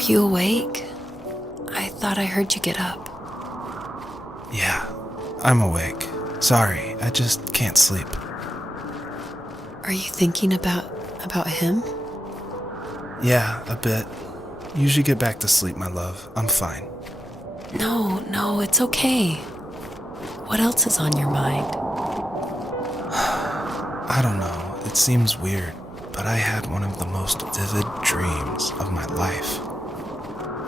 Are you awake? I thought I heard you get up. Yeah, I'm awake. Sorry, I just can't sleep. Are you thinking about him? Yeah, a bit. Usually get back to sleep, my love. I'm fine. No, it's okay. What else is on your mind? I don't know, it seems weird, but I had one of the most vivid dreams of my life.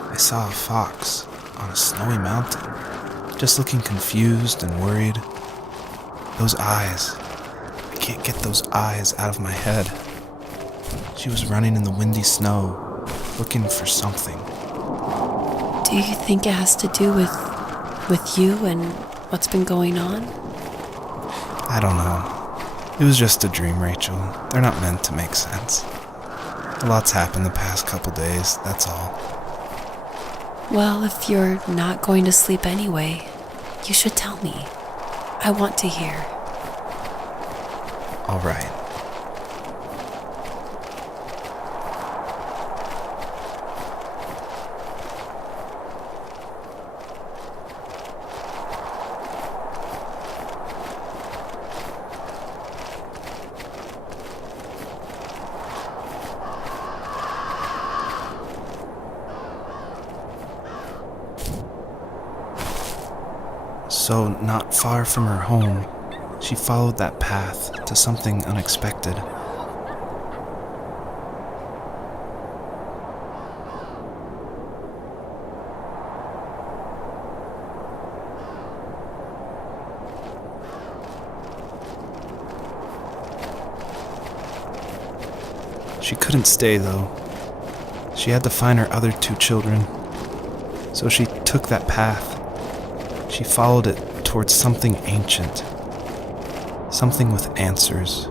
I saw a fox on a snowy mountain, just looking confused and worried. Those eyes, I can't get those eyes out of my head. She was running in the windy snow, looking for something. Do you think it has to do with you and what's been going on? I don't know. It was just a dream, Rachel. They're not meant to make sense. A lot's happened the past couple days, that's all. Well, if you're not going to sleep anyway, you should tell me. I want to hear. All right. So, not far from her home, she followed that path to something unexpected. She couldn't stay, though. She had to find her other 2 children. So she took that path. She followed it towards something ancient, something with answers.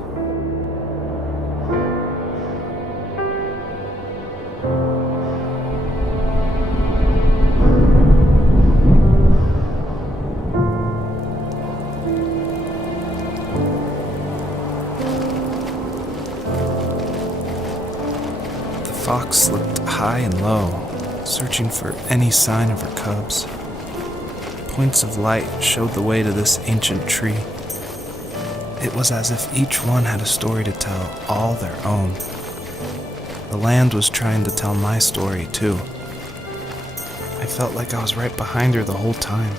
The fox looked high and low, searching for any sign of her cubs. Points of light showed the way to this ancient tree. It was as if each one had a story to tell, all their own. The land was trying to tell my story, too. I felt like I was right behind her the whole time.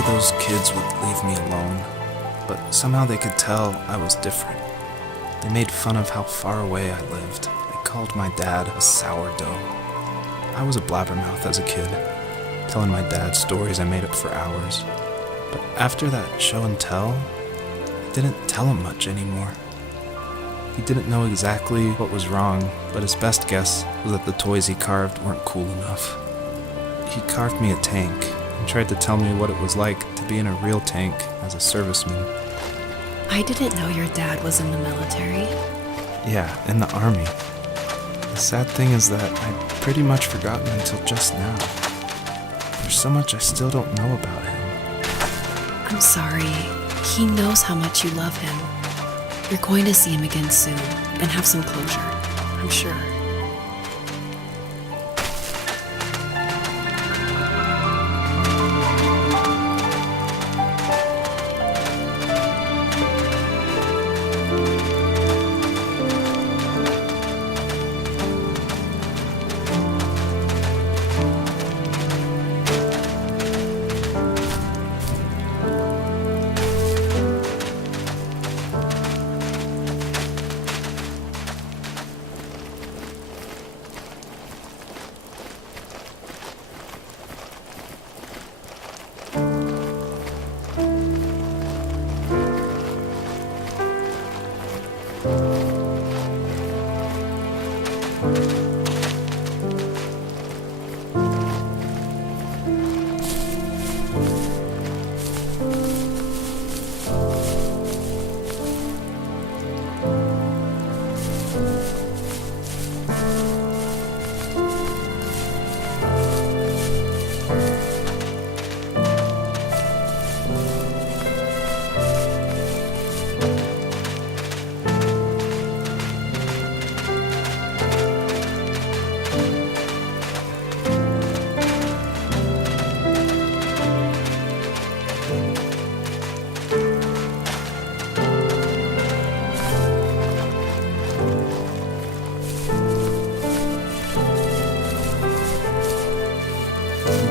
Usually those kids would leave me alone, but somehow they could tell I was different. They made fun of how far away I lived. They called my dad a sourdough. I was a blabbermouth as a kid, telling my dad stories I made up for hours. But after that show and tell, I didn't tell him much anymore. He didn't know exactly what was wrong, but his best guess was that the toys he carved weren't cool enough. He carved me a tank and tried to tell me what it was like to be in a real tank as a serviceman. I didn't know your dad was in the military. Yeah, in the army. The sad thing is that I'd pretty much forgotten until just now. There's so much I still don't know about him. I'm sorry. He knows how much you love him. You're going to see him again soon and have some closure, I'm sure.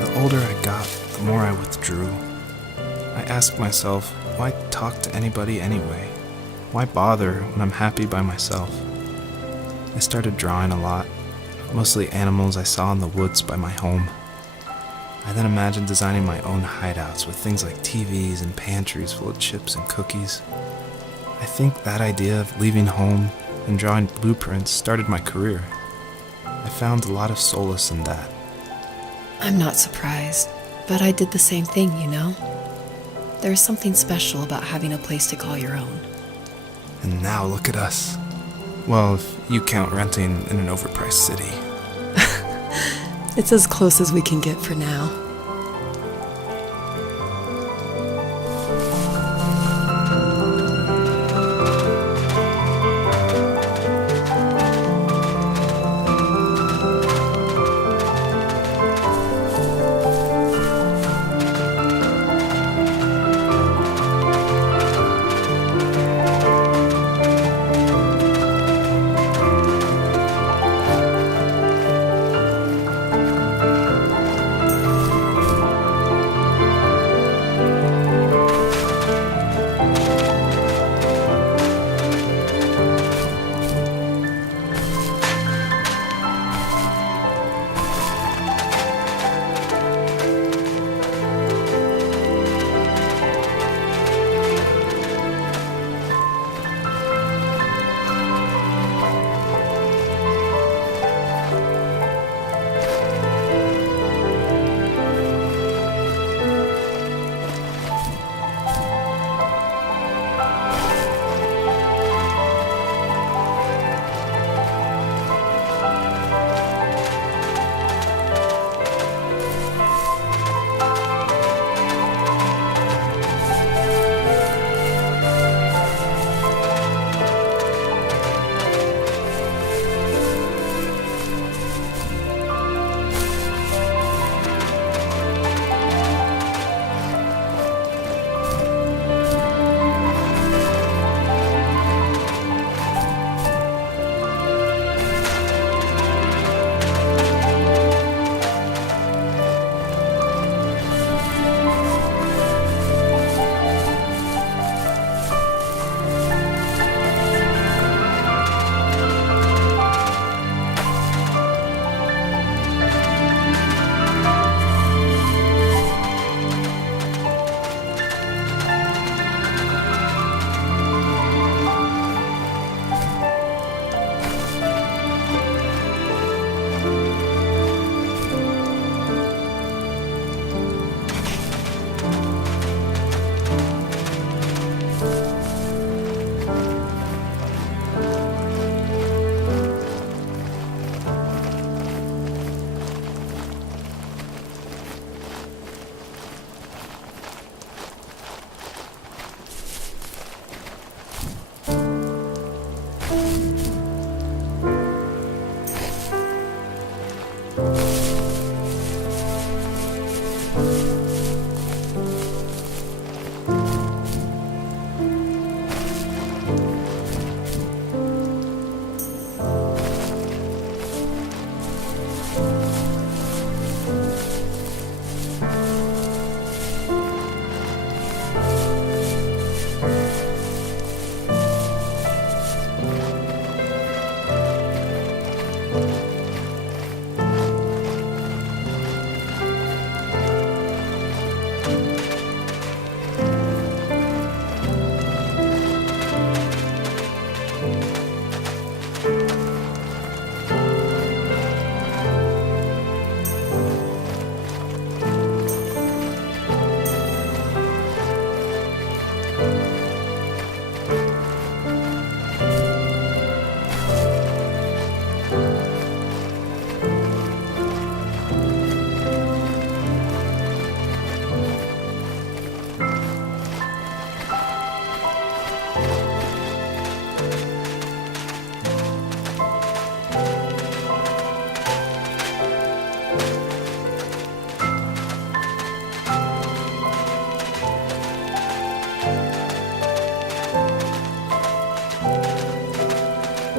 The older I got, the more I withdrew. I asked myself, why talk to anybody anyway? Why bother when I'm happy by myself? I started drawing a lot, mostly animals I saw in the woods by my home. I then imagined designing my own hideouts with things like TVs and pantries full of chips and cookies. I think that idea of leaving home and drawing blueprints started my career. I found a lot of solace in that. I'm not surprised, but I did the same thing, you know? There's something special about having a place to call your own. And now look at us. Well, if you count renting in an overpriced city. It's as close as we can get for now.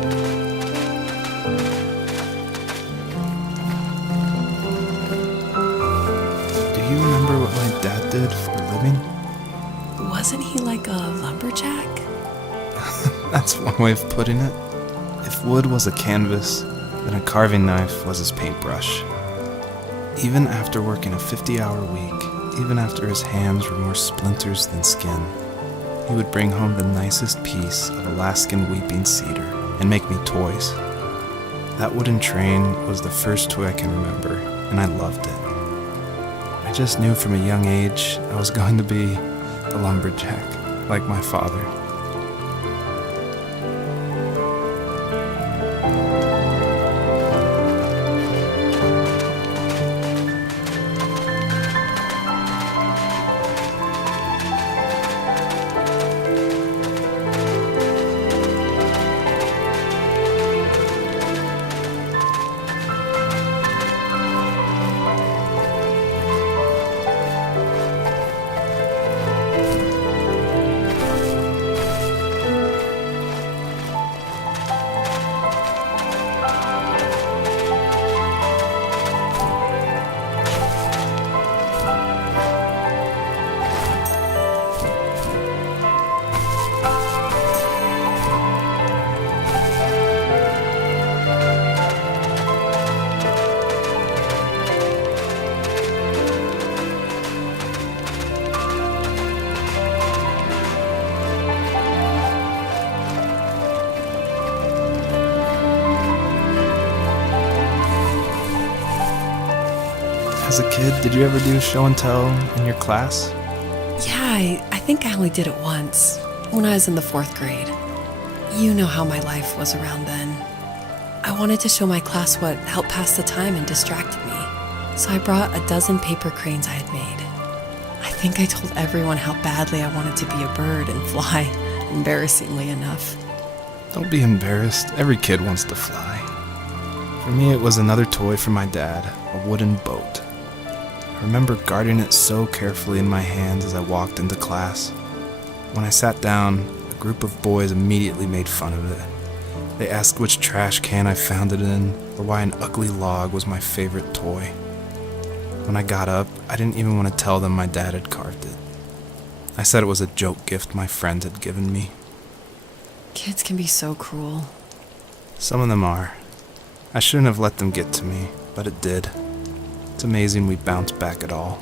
Do you remember what my dad did for a living? Wasn't he like a lumberjack? That's one way of putting it. If wood was a canvas, then a carving knife was his paintbrush. Even after working a 50-hour week, even after his hands were more splinters than skin, he would bring home the nicest piece of Alaskan weeping cedar and make me toys. That wooden train was the first toy I can remember, and I loved it. I just knew from a young age I was going to be a lumberjack, like my father. As a kid, did you ever do show and tell in your class? Yeah, I think I only did it once, when I was in the 4th grade. You know how my life was around then. I wanted to show my class what helped pass the time and distracted me, so I brought a dozen paper cranes I had made. I think I told everyone how badly I wanted to be a bird and fly, embarrassingly enough. Don't be embarrassed. Every kid wants to fly. For me, it was another toy from my dad, a wooden boat. I remember guarding it so carefully in my hands as I walked into class. When I sat down, a group of boys immediately made fun of it. They asked which trash can I found it in, or why an ugly log was my favorite toy. When I got up, I didn't even want to tell them my dad had carved it. I said it was a joke gift my friend had given me. Kids can be so cruel. Some of them are. I shouldn't have let them get to me, but it did. It's amazing we bounced back at all.